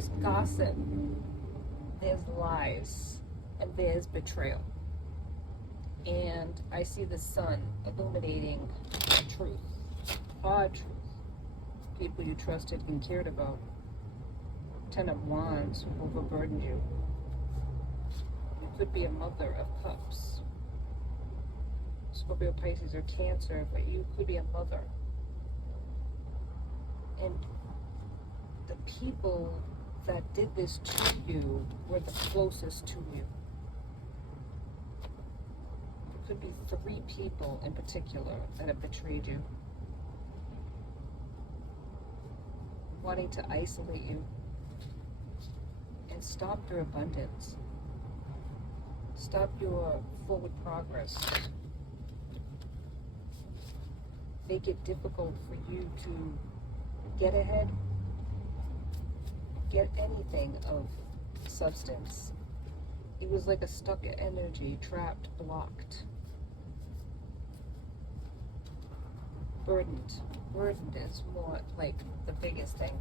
there's gossip, there's lies, and there's betrayal. And I see the sun illuminating truth, hard truth. People you trusted and cared about. 10 of Wands who overburdened you. You could be a mother of cups. Scorpio, Pisces, or Cancer, but you could be a mother. And the people that did this to you were the closest to you. There could be 3 people in particular that have betrayed you, wanting to isolate you and stop your abundance, stop your forward progress, make it difficult for you to get ahead, get anything of substance. It was like a stuck energy, trapped, blocked, burdened. Burdened is more like the biggest thing.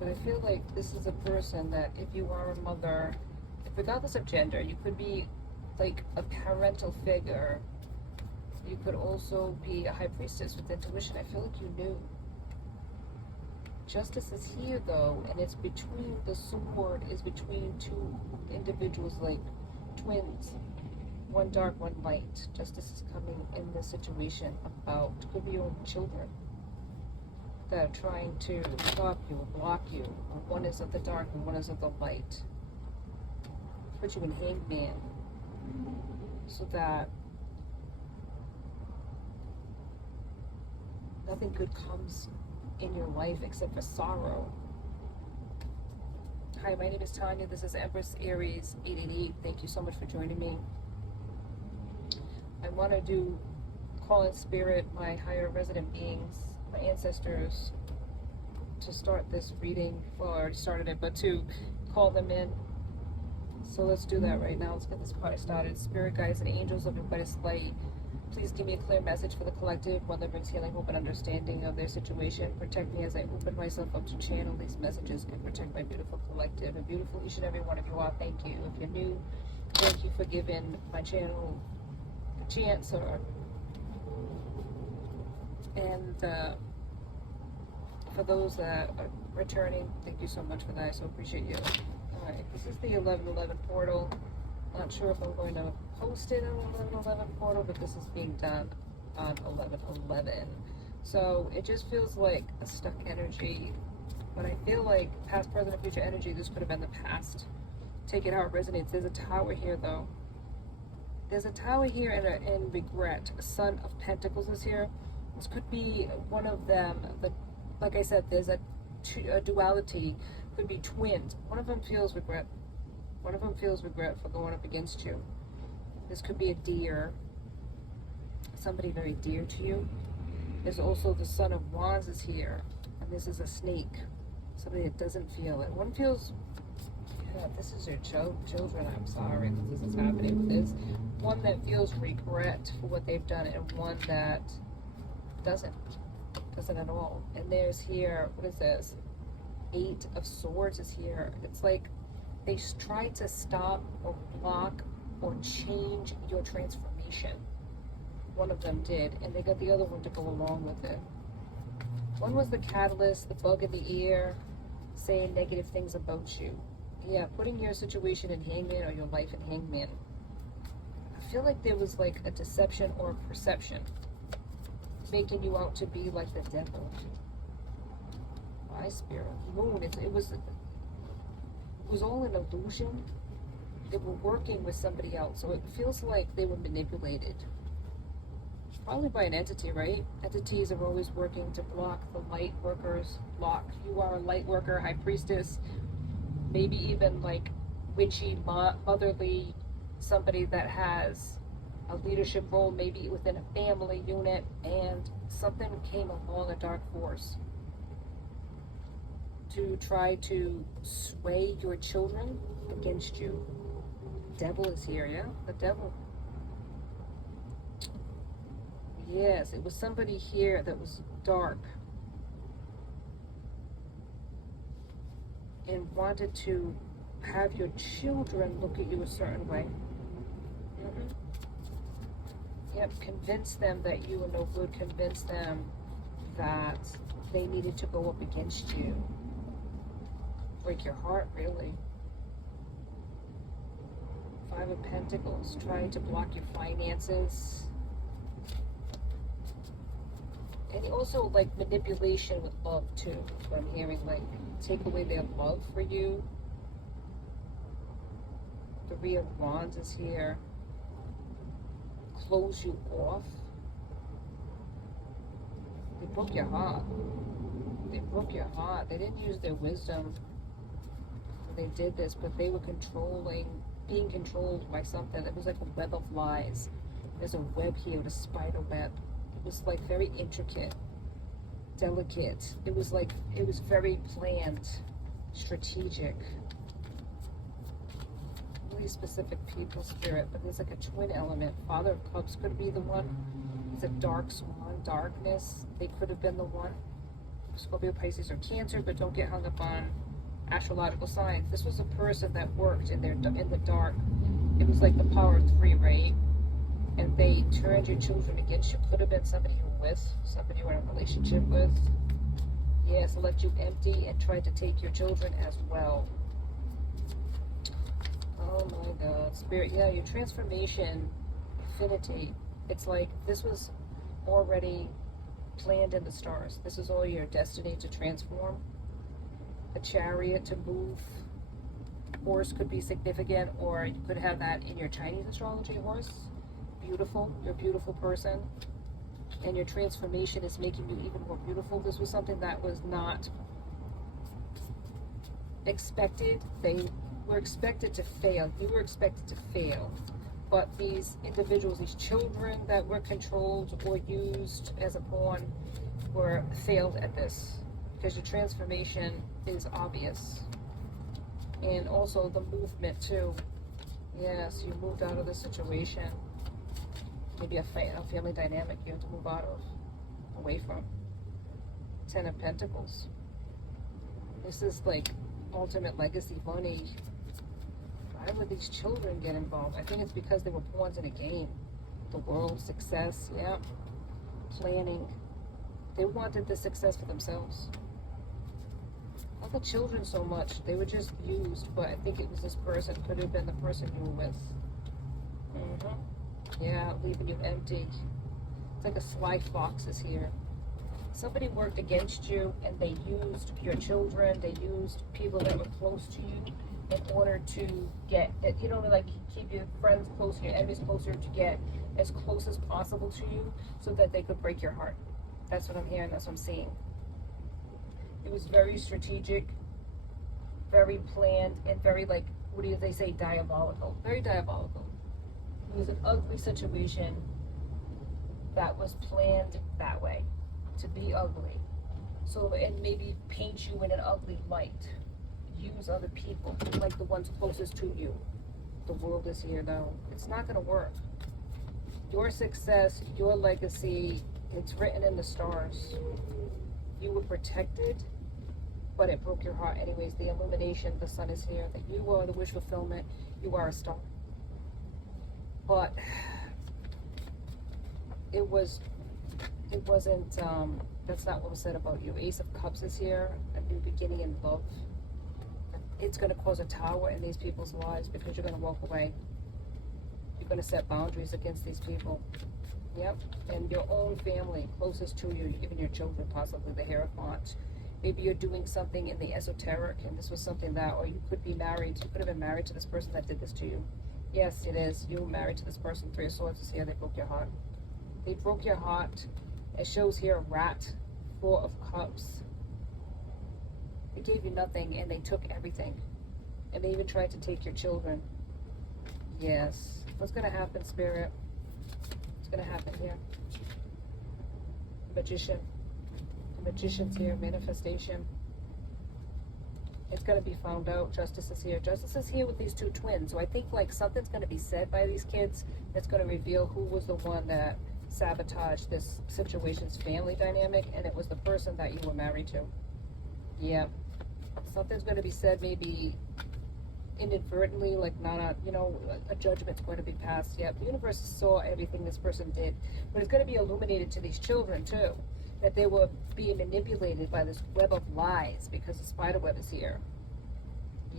But I feel like this is a person that if you are a mother, regardless of gender, you could be like a parental figure. You could also be a high priestess with intuition. I feel like you knew. Justice is here though, and it's between, the sword is between 2 individuals like twins. One dark, one light. Justice is coming in this situation about, could be your own children that are trying to stop you or block you. One is of the dark and one is of the light. Put you in hangman so that nothing good comes in your life except for sorrow. Hi, my name is Tanya. This is Empress Aries 888. Thank you so much for joining me. I want to call in spirit my higher resident beings, my ancestors, to start this reading. Well, I already started it, but to call them in. So let's do that right now. Let's get this party started. Spirit guides and angels of your brightest light, please give me a clear message for the collective, one that brings healing, hope, and understanding of their situation. Protect me as I open myself up to channel these messages, and protect my beautiful collective. And beautiful each and every one of you are. Thank you. If you're new, thank you for giving my channel a chance. And for those that are returning, thank you so much for that. I so appreciate you. Alright, this is the 1111 portal. Not sure if I'm going to post it on 1111 portal, but this is being done on 1111. So it just feels like a stuck energy, but I feel like past, present, and future energy, this could have been the past. Take it how it resonates. There's a tower here though. There's a tower here and regret. A Son of Pentacles is here. This could be one of them, but like I said, there's a duality. Could be twins. One of them feels regret. One of them feels regret for going up against you. This could be a deer, somebody very dear to you. There's also the Son of Wands is here, and this is a snake, somebody that doesn't feel it. One feels, yeah, this is your children, I'm sorry that this is happening. There's one that feels regret for what they've done, and one that doesn't at all. And there's here, what is this? 8 of Swords is here. It's like they try to stop or block or change your transformation. One of them did, and they got the other one to go along with it. One was the catalyst, the bug in the ear, saying negative things about you. Yeah, putting your situation in hangman or your life in hangman. I feel like there was like a deception or a perception, making you out to be like the devil. My spirit, moon, it was all an illusion. They were working with somebody else, so it feels like they were manipulated. Probably by an entity, right? Entities are always working to block the light workers. Block. You are a light worker, high priestess, maybe even like witchy, motherly, somebody that has a leadership role, maybe within a family unit, and something came along, a dark force, to try to sway your children against you. Devil is here, yeah? The devil. Yes, it was somebody here that was dark. and wanted to have your children look at you a certain way. Yep, convince them that you were no good, convince them that they needed to go up against you. Break your heart, really. Five of Pentacles, trying to block your finances. And also, like, manipulation with love, too. That's what I'm hearing, like, take away their love for you. The Three of Wands is here. Close you off. They broke your heart. They broke your heart. They didn't use their wisdom when they did this, but they were being controlled by something. It was like a web of lies. There's a web here with a spider web. It was like very intricate, delicate. It was very planned, strategic. Really specific people, Spirit, but there's like a twin element. Father of Cups could be the one. It's a dark swan, darkness. They could have been the one. Scorpio, Pisces, or Cancer, but don't get hung up on astrological signs. This was a person that worked in the dark. It was like the power of three, right? And they turned your children against you. Could have been somebody you were with, somebody you were in a relationship with. Yes, left you empty and tried to take your children as well. Oh my God, Spirit, yeah, your transformation, affinity. It's like this was already planned in the stars. This is all your destiny to transform. A chariot to move. Horse could be significant, or you could have that in your Chinese astrology, horse. Beautiful, you're a beautiful person. And your transformation is making you even more beautiful. This was something that was not expected. They were expected to fail. You were expected to fail. But these individuals, these children that were controlled or used as a pawn, were failed at this. Because your transformation is obvious. And also the movement too. Yes, you moved out of the situation. Maybe a family dynamic you have to move out of, away from. Ten of Pentacles. This is like ultimate legacy money. Why would these children get involved? I think it's because they were pawns in a game. The world, success, yeah. Planning. They wanted the success for themselves. Not the children so much. They were just used, but I think it was this person. Could have been the person you were with. Yeah, leaving you empty. It's like a sly fox is here. Somebody worked against you and they used your children, they used people that were close to you in order to get, you know, like keep your friends closer, your enemies closer, to get as close as possible to you so that they could break your heart. That's what I'm hearing, that's what I'm seeing. It was very strategic, very planned, and very, like, what do they say, diabolical. Very diabolical. It was an ugly situation that was planned that way, to be ugly. So, and maybe paint you in an ugly light. Use other people, like the ones closest to you. The world is here now. It's not going to work. Your success, your legacy, it's written in the stars. You were protected, but it broke your heart anyways. The illumination, the sun is here, that you are the wish fulfillment, you are a star. But it wasn't, that's not what was said about you. Ace of Cups is here, a new beginning in love. It's going to cause a tower in these people's lives because you're going to walk away. You're going to set boundaries against these people. Yep. And your own family, closest to you, even your children, possibly the Hierophant. Maybe you're doing something in the esoteric, and this was something that, or you could be married. You could have been married to this person that did this to you. Yes, it is. You were married to this person. Three of Swords is here. They broke your heart. They broke your heart. It shows here a rat. Four of Cups. They gave you nothing, and they took everything. And they even tried to take your children. Yes. What's going to happen, Spirit? What's going to happen here? Magician. The Magician's here. Manifestation. It's going to be found out. Justice is here. Justice is here with these two twins. So I think like something's going to be said by these kids that's going to reveal who was the one that sabotaged this situation's family dynamic, and it was the person that you were married to. Yep. Something's going to be said maybe inadvertently, like not a, you know, a judgment's going to be passed. Yep, the universe saw everything this person did, but it's going to be illuminated to these children too, that they were being manipulated by this web of lies because the spider web is here.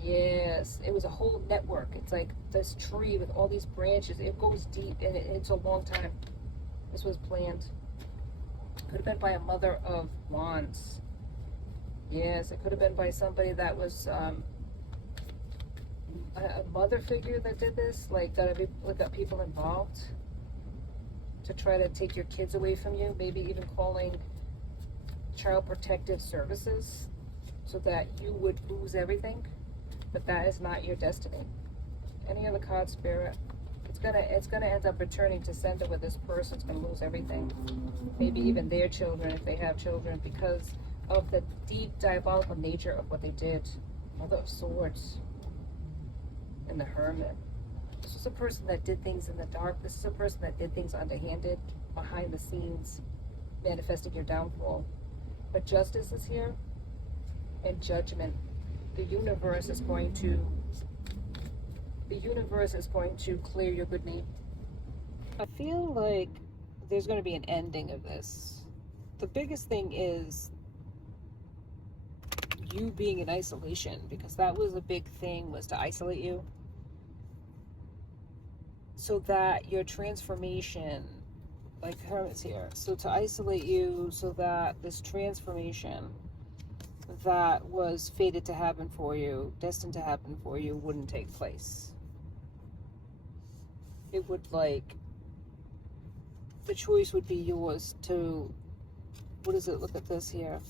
Yes, it was a whole network. It's like this tree with all these branches. It goes deep, and it's a long time. This was planned. Could have been by a mother of wands. Yes, it could have been by somebody that was a mother figure that did this, like got people involved to try to take your kids away from you, maybe even calling child protective services so that you would lose everything. But that is not your destiny. Any other card, Spirit? It's gonna end up returning to sender where this person's gonna lose everything. Maybe even their children if they have children, because of the deep diabolical nature of what they did. Mother of Swords and the Hermit. This is a person that did things in the dark. This is a person that did things underhanded, behind the scenes, manifesting your downfall. But justice is here, and judgment. The universe is going to clear your good name. I feel like there's going to be an ending of this. The biggest thing is you being in isolation, because that was a big thing, was to isolate you, so that your transformation, like Hermit's here, so to isolate you so that this transformation that was fated to happen for you, destined to happen for you, wouldn't take place. It would, like, the choice would be yours to, what is it? Look at this here.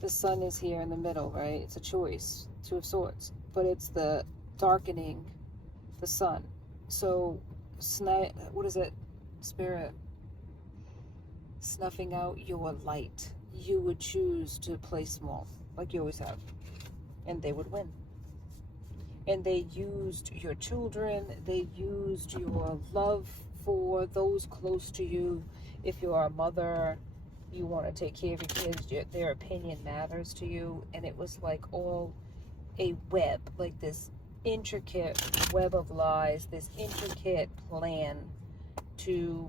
The sun is here in the middle, right? It's a choice, Two of Swords, but it's the darkening the sun. So, what is it, Spirit? Snuffing out your light. You would choose to play small, like you always have, and they would win. And they used your children, they used your love for those close to you. If you're a mother, you want to take care of your kids, their opinion matters to you. And it was like all a web, like this intricate web of lies, this intricate plan to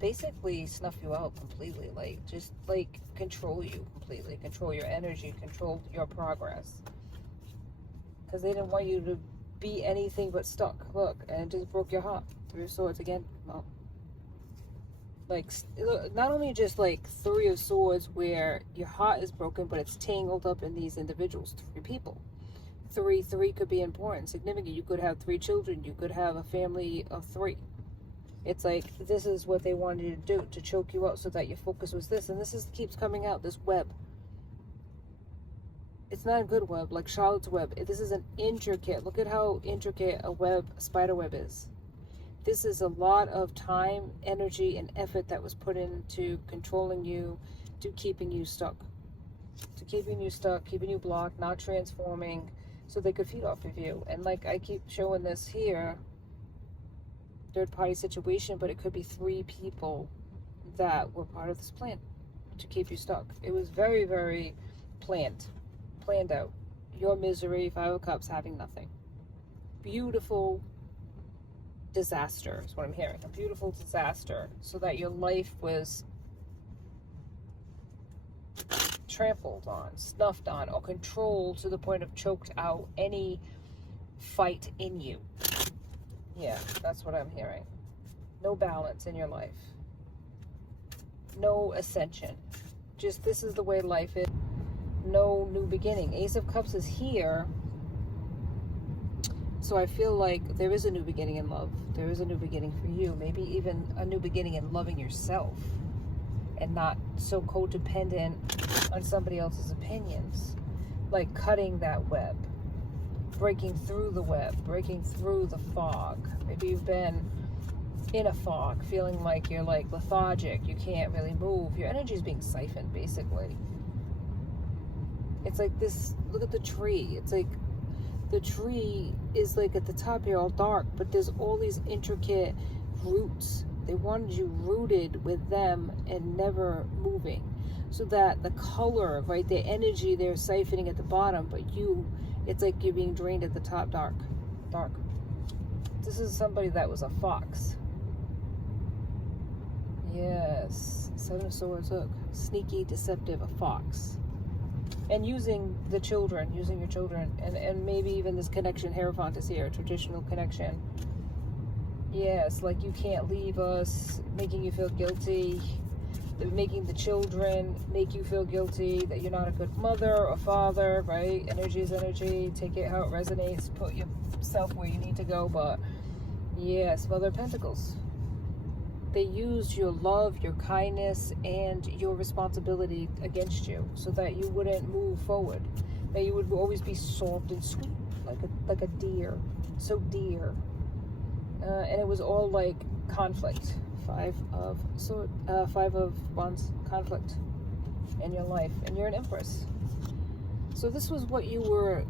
basically snuff you out completely, like just like control you completely, control your energy, control your progress, because they didn't want you to be anything but stuck. Look, and it just broke your heart. Three of Swords again. Well, like, not only just like Three of Swords where your heart is broken, but it's tangled up in these individuals, three people. Three could be important, significant. You could have three children, you could have a family of three. It's like, this is what they wanted you to do, to choke you out so that your focus was this. And this keeps coming out, this web. It's not a good web, like Charlotte's web. This is an intricate, look at how intricate a spider web is. This is a lot of time, energy, and effort that was put into controlling you, to keeping you stuck. To keeping you stuck, keeping you blocked, not transforming, so they could feed off of you. And like I keep showing this here, third party situation, but it could be three people that were part of this plan to keep you stuck. It was very, very planned out. Your misery, Five of Cups, having nothing. Beautiful disaster is what I'm hearing. A beautiful disaster, so that your life was trampled on, snuffed on, or controlled to the point of choked out any fight in you. Yeah, that's what I'm hearing. No balance in your life. No ascension. Just, this is the way life is. No new beginning. Ace of Cups is here. So I feel like there is a new beginning in love. There is a new beginning for you. Maybe even a new beginning in loving yourself. And not so codependent on somebody else's opinions. Like cutting that web. Breaking through the web, breaking through the fog. Maybe you've been in a fog, feeling like you're like lethargic, you can't really move. Your energy is being siphoned, basically. It's like this, look at the tree. It's like the tree is like at the top here all dark, but there's all these intricate roots. They wanted you rooted with them and never moving. so that the color, right, the energy they're siphoning at the bottom, but it's like you're being drained at the top. Dark. This is somebody that was a fox. Yes, Seven of Swords. Look, sneaky, deceptive, a fox. And using your children, and maybe even this connection, Hierophant is here, traditional connection. Yes, like you can't leave us, making you feel guilty, making the children make you feel guilty, that you're not a good mother or father, right? Energy is energy, take it how it resonates, put yourself where you need to go. But yes, Mother of Pentacles. They used your love, your kindness, and your responsibility against you so that you wouldn't move forward. That you would always be soft and sweet, like a deer, so dear. And it was all like conflict. Five of Wands, conflict in your life, and you're an Empress. So this was what you were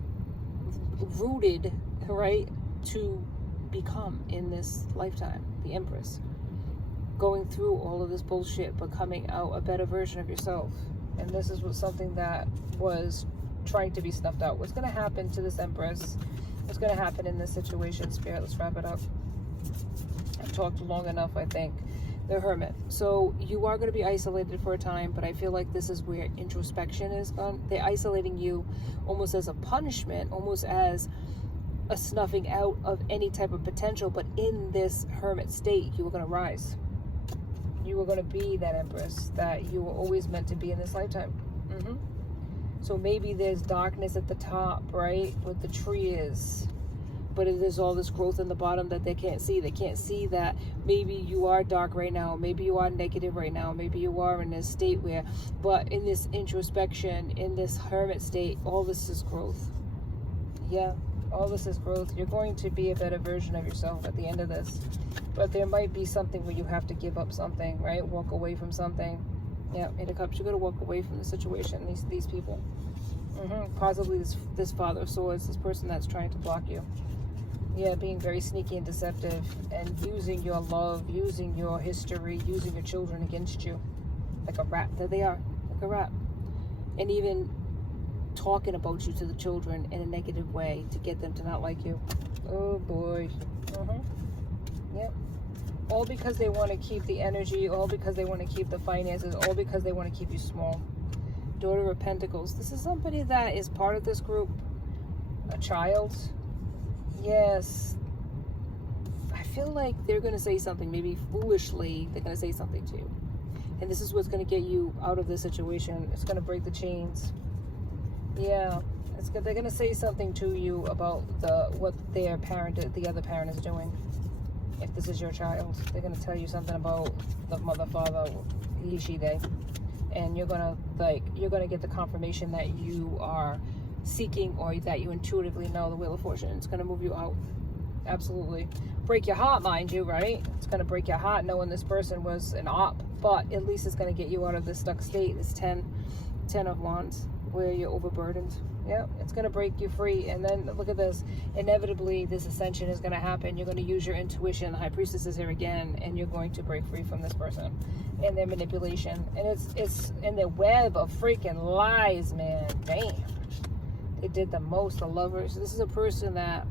rooted, right, to become in this lifetime, the Empress. Going through all of this bullshit, but coming out a better version of yourself. And this is something that was trying to be snuffed out. What's going to happen to this Empress? What's going to happen in this situation? Spirit, let's wrap it up. I've talked long enough, I think. The Hermit. So you are going to be isolated for a time, but I feel like this is where introspection is gone. They're isolating you almost as a punishment, almost as a snuffing out of any type of potential. But in this Hermit state, you are going to rise. You were going to be that Empress that you were always meant to be in this lifetime. So maybe there's darkness at the top, right? What the tree is. But there's all this growth in the bottom that they can't see. They can't see that maybe you are dark right now. Maybe you are negative right now. Maybe you are in this state where, but in this introspection, in this Hermit state, all this is growth. Yeah, all this is growth. You're going to be a better version of yourself at the end of this. But there might be something where you have to give up something, right? Walk away from something. Yeah, Eight of Cups. You're going to walk away from the situation, these people. Possibly this Father of Swords, this person that's trying to block you. Yeah, being very sneaky and deceptive, and using your love, using your history, using your children against you. Like a rat. There they are. Like a rat. And even talking about you to the children in a negative way to get them to not like you. Oh boy. Yep. All because they want to keep the energy, all because they want to keep the finances, all because they want to keep you small. Daughter of Pentacles. This is somebody that is part of this group. A child. Yes. I feel like they're going to say something, maybe foolishly, they're going to say something to you. And this is what's going to get you out of this situation. It's going to break the chains. Yeah. They're going to say something to you about what their parent, the other parent is doing. If this is your child, they're going to tell you something about the mother, father, he, she, they. And you're going to get the confirmation that you are seeking, or that you intuitively know the Wheel of Fortune. It's going to move you out. Absolutely. Break your heart, mind you, right? It's going to break your heart knowing this person was an op, but at least it's going to get you out of this stuck state, this 10 of Wands, where you're overburdened. Yeah, it's going to break you free. And then look at this. Inevitably, this ascension is going to happen. You're going to use your intuition. The High Priestess is here again, and you're going to break free from this person and their manipulation. And it's in the web of freaking lies, man. Damn. They did the most. The Lovers. This is a person that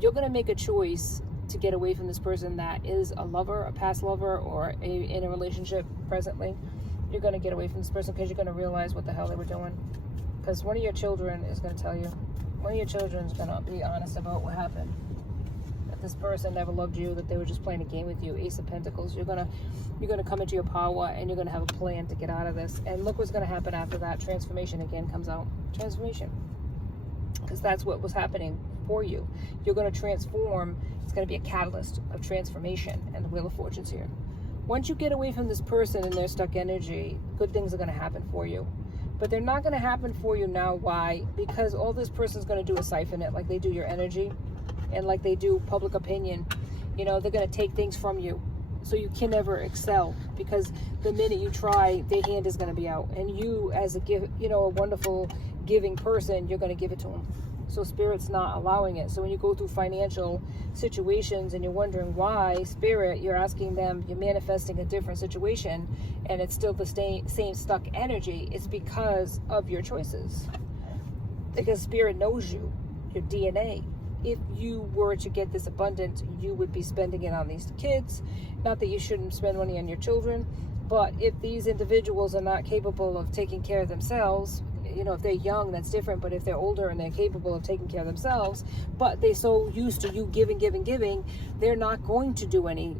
you're going to make a choice to get away from this person that is a lover, a past lover, or in a relationship presently. You're going to get away from this person because you're going to realize what the hell they were doing. Because one of your children is going to tell you. One of your children is going to be honest about what happened. That this person never loved you, that they were just playing a game with you. Ace of Pentacles. You're going to come into your power, and you're going to have a plan to get out of this. And look what's going to happen after that. Transformation again comes out. Transformation. Because that's what was happening for you. You're going to transform. It's going to be a catalyst of transformation, and the Wheel of Fortune's here. Once you get away from this person and their stuck energy, good things are going to happen for you. But they're not going to happen for you now. Why? Because all this person's going to do is siphon it, like they do your energy, and like they do public opinion. You know, they're going to take things from you, so you can never excel. Because the minute you try, their hand is going to be out, and you, as a a wonderful giving person, you're going to give it to them. So Spirit's not allowing it. So when you go through financial situations and you're wondering why, Spirit, you're asking them, you're manifesting a different situation and it's still the same stuck energy, it's because of your choices. Because Spirit knows you, your DNA. If you were to get this abundant, you would be spending it on these kids. Not that you shouldn't spend money on your children, but if these individuals are not capable of taking care of themselves, you know, if they're young, that's different, but if they're older and they're capable of taking care of themselves, but they're so used to you giving, they're not going to do any,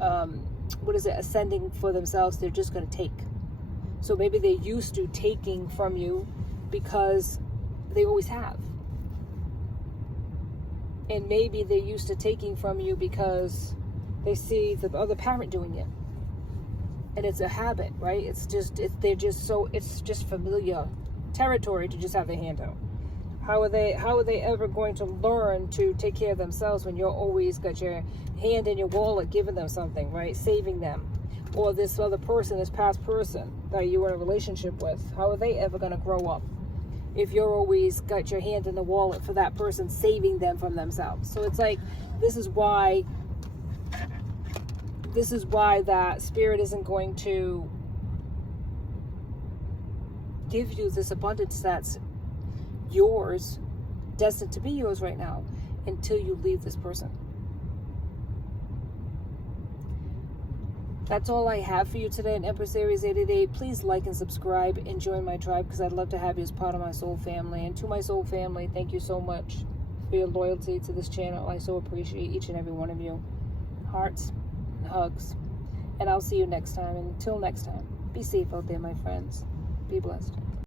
ascending for themselves. They're just going to take. So maybe they're used to taking from you because they always have. And maybe they're used to taking from you because they see the other parent doing it. And it's a habit, right? It's just familiar territory to just have their hand out. How are they ever going to learn to take care of themselves when you're always got your hand in your wallet giving them something, right? Saving them. Or this other person, this past person that you were in a relationship with, how are they ever going to grow up if you're always got your hand in the wallet for that person, saving them from themselves? So it's like, this is why that Spirit isn't going to give you this abundance that's yours, destined to be yours right now, until you leave this person. That's all I have for you today in Empress Aries 888. Please like and subscribe and join my tribe, because I'd love to have you as part of my soul family. And to my soul family, thank you so much for your loyalty to this channel. I so appreciate each and every one of you. Hearts and hugs. And I'll see you next time. And until next time, be safe out there, my friends. Be blessed.